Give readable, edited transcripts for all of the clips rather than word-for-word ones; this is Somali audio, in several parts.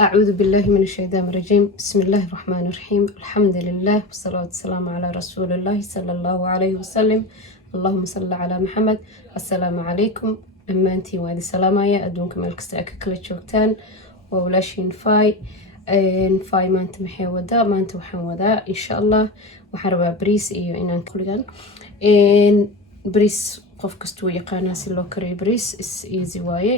أعوذ بالله من الشيطان الرجيم. بسم الله الرحمن الرحيم. الحمد لله والصلاة والسلام على رسول الله صلى الله عليه وسلم. اللهم صل على محمد. السلام عليكم dhammaantiin waa idin salaamaya adduunka meel kasta aa ka kala joogtaan waa walaashiin fay maanta maxay wadaa maanta waxaan wadaa insha allah waxaan rabaa bariis iyo inaan kuligan bariis qof kasta uu yaqaanaa si loo kariyo bariis is easy waaye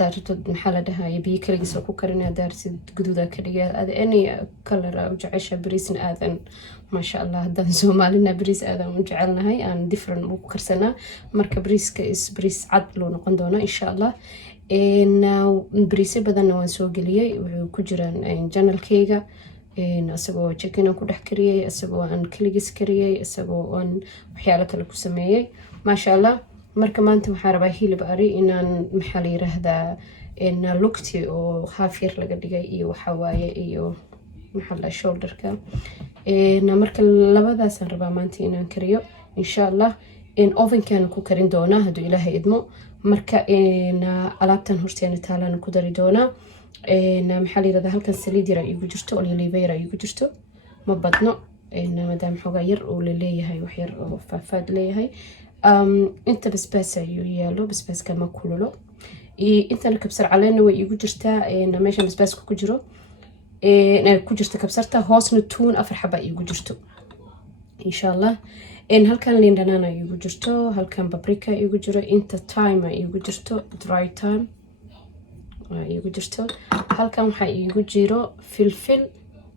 daartod maxaa la dhahaye biyo kaligiisa ku karinaya daartid guduuda ka dhigaa ada any color u jecesha bariisna aadan maasha allah haddaan soomaalina bariis aadan u jecelnahay aan different ugu karsanaa marka bariiska is bariis cad loo noqon doona insha allah bariisyo badanna waan soo geliyey wuxuu ku jiraan janalkeyga isagoo chicken ku dhex kariyey isagoo aan kaligiis kariyey isagoo aan waxyaalo kale ku sameeyey maasha allah marka maanta waxaan rabaa hilib ari inaan maxaa la yiraahdaa lugti oo half yar laga dhigay iyo waxa waaye iyo maxaa la shoulderka marka labadaasaan rabaa maanta inaan kariyo insha allah ovenkan ku karin doonaa hadduu ilaahay idmo marka alaabtan horteena taalaan ku dari doonaa maxaa la yiraahdaa halkan saliid yar igu jirto olive yar igu jirto ma badno maadaama xoogaa yar oo la leeyahay wax yar oo faafaad leeyahay inta basbaas ayuu yaalo basbaaska ma kululo intana kabsar caleena way igu jirtaa meesha basbaaska ku jiro ku jirta kabsarta hoosna tuun 4 xaba igu jirto insha allah halkan liin dhanaan igu jirto halkan paprika igu jiro inta thyme igu jirto dry thyme igu jirto halkan waxa igu jiro filfil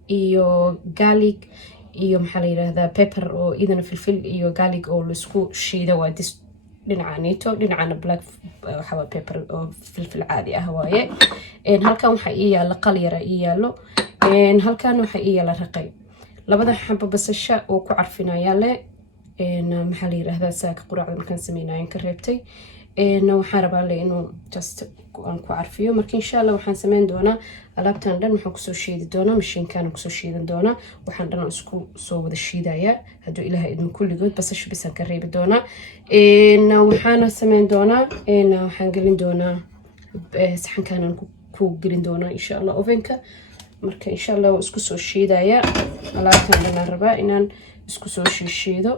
iyo garlic iyo maxaa la yiraahdaa pepper oo idana filfil iyo garlic oo la isku shiido waa dis dhinacanito dhinacana black waxa pepper oo filfil caadi ah waaye halkan waxa ii yaala qal yar ii yaalo halkan waxa ii yaala raqay labada xabba basasha oo ku carfinaya le maxaa la yiraahdaa saaka quraacda markaan sameeyay ka reebtay waxaan rabaa le inuu just aan ku carfiyo marka insha allah waxaan sameyn doonaa alaabtan dhan waxaan kusoo shiidi doonaa mashiinkaan kusoo shiidan doonaa waxaan dhan isku soo wada shiidaya hadduu ilaahay idin kulligood basasha bisaan ka reebi doonaa waxaana sameyn doonaa waxaan gelin doonaa saxankaanan ku gelin doonaa insha allah ovenka marka insha allah waa isku soo shiidaya alaabtan dhan aan rabaa inaan isku soo shiishiido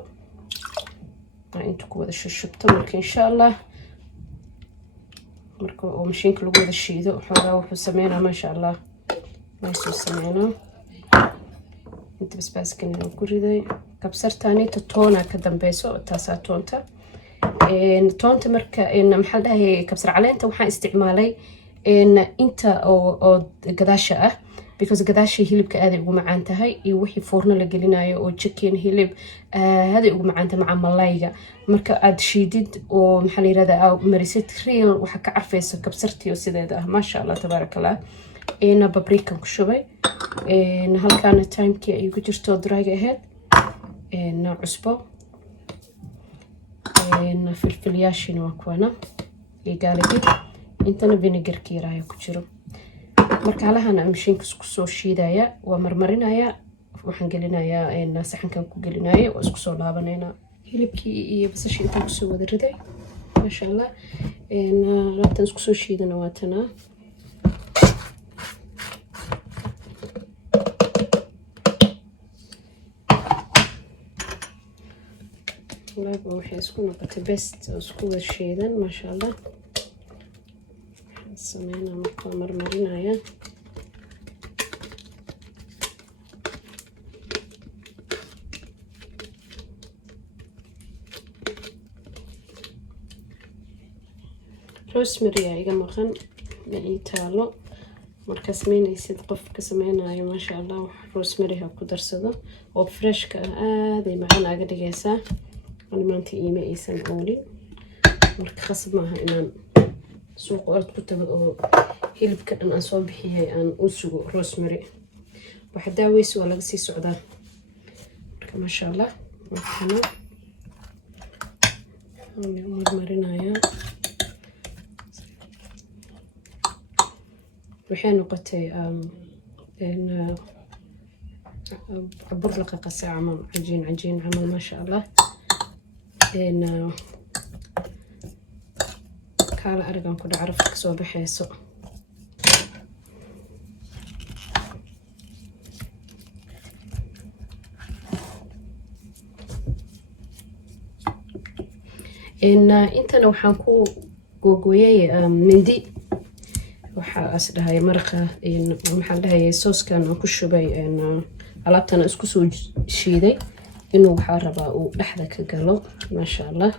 inta ku wada shubto marka insha allah marka oo mashiinka lagu wada shiido xoogaa wuxuu sameynaa maasha allah soo sameynaa inta basbaaska inaan ku riday kabsartaani toona ka dambeyso taasaa toonta marka maxaa la dhahay kabsar caleenta waxaan isticmaalay inta oo gadaasha ah because gadaasha hilibka aad ugu macaan tahay iyo wixii foorno la gelinayo oo chicken hilib aad ugu macaan tahay maca malayga marka aad shiidid oo maxaa la yiraahdaa marisid real waxa ka carfeyso kabsartii sideeda ah maasha allah tabarakallah paprika ku shubay halkan timekii ay ku jirto dry ahead cusbo filfil yaashin waa kuwana iyo garlic intana vinegarkii raaya ku jiro marka halahana mashiinka isku soo shiidaya waa marmarinaya waxaan gelinayaa saxankan ku gelinaya waa isku soo laabanayna hilibkii iyo basashii intaan kusoo wada riday maasha allah alaabtan isku soo shiidana waa tanaa laabo waxay isku noqotay best oo isku wada shiidan maasha allah sameynaa marka marmarinaya rosemary iga maqan ii taalo marka sameynaysid qof ka sameynayo maasha allah rosemary ha ku darsado oo freshka aad ay macaan aga dhigaysaa maanta iima aysan oolin marka khasab maaha inaan suuq aad ku tago oo hilibka dhan aan soo bixiyay aan u sugo rosemary waxa daaweysi waa laga sii socdaa marka maasha allah waxana marmarinaya waxay noqotay bur la qaqasay camal cajiin camal maasha allah kaala arigan ku dhacaraf ka soo baxayso intana waxaan ku googooyay mindi waxaa as dhahay maraqa maxaa dhahay sooskan aan ku shubay alaabtan isku soo shiiday inuu waxaa rabaa uu dhexda ka galo maasha Allah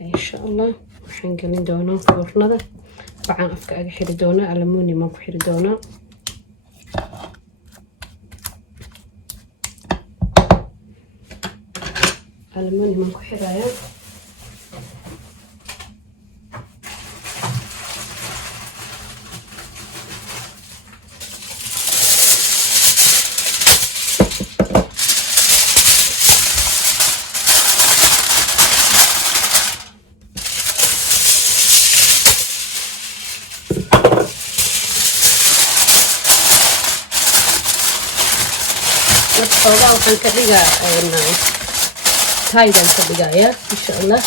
إن شاء الله waxaan gelin doonaa foornada waxaan afka aga xiri doonaa aluminium aan ku xiri doonaa aluminium aan ku xirayaa xoogaa waxaan ka dhigaa taaydan ka dhigayaa insha Allah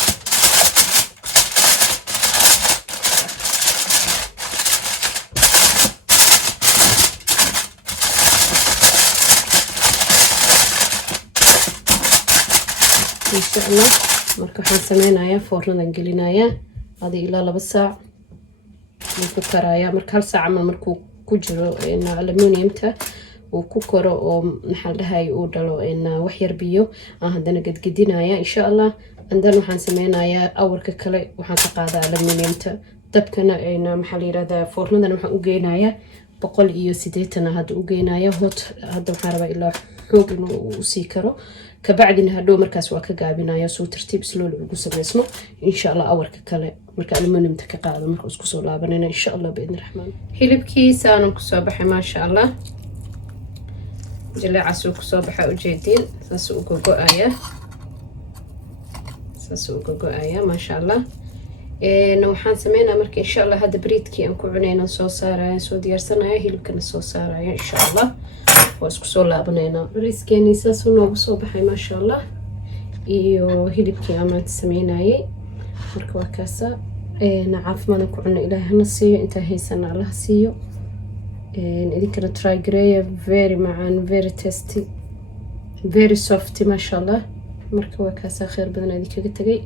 marka waxaan sameynayaa foornadan gelinayaa adi ilaa 2 saac ku karayaa marka 1 saac ama markuu ku jiro aluminiumta ku koro oo maxaa dhahay uu dhalo wax yar biyo aan hadana gadgadinaya insha Allah andan waxaan sameynayaa awrka kale waxaan ka qaadaa aluminiumta dabkana maxaa la yiraahdaa foornadan waxaan u geynayaa 180 hadda u geynayaa hot hadda waxaan rabaa ilaa xoog inuu sii karo kabacdina hadhow markaas waa ka gaabinayaa soo tartiib slow ugu sameysmo insha Allah awrka kale marka aluminiumta ka qaado marka isku soo laabanayna insha Allah biidna rahmaan hilibkiisa aan ku soo baxay ma sha Allah جلع عسوك صباح وجدين ساسوق وقايا ما شاء الله نوحان سمينا مركي إن شاء الله هذا بريدكي أنكو عنينا صوصارة سو ديار سنة هيلو كان صوصارة إن شاء الله واسكو صولا بنينا بريسكيني ساسو نوغو صباحي ما شاء الله إيو هيلبكي أمان سمينا مركو وكاسا نعاف ما نكو عنا إلهي نصيو انتا هيسان الله سيو إذن try grey very معان very tasty very soft ما شاء الله مركو وكاسا خير بدنا ذيك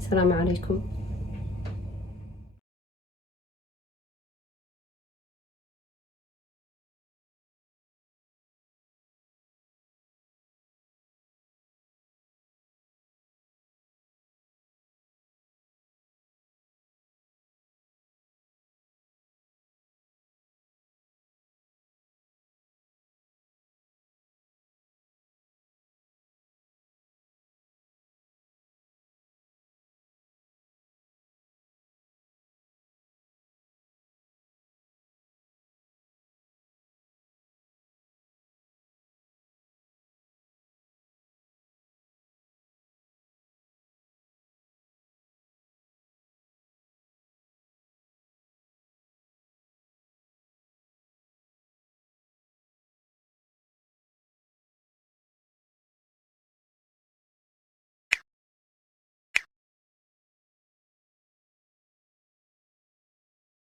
السلام عليكم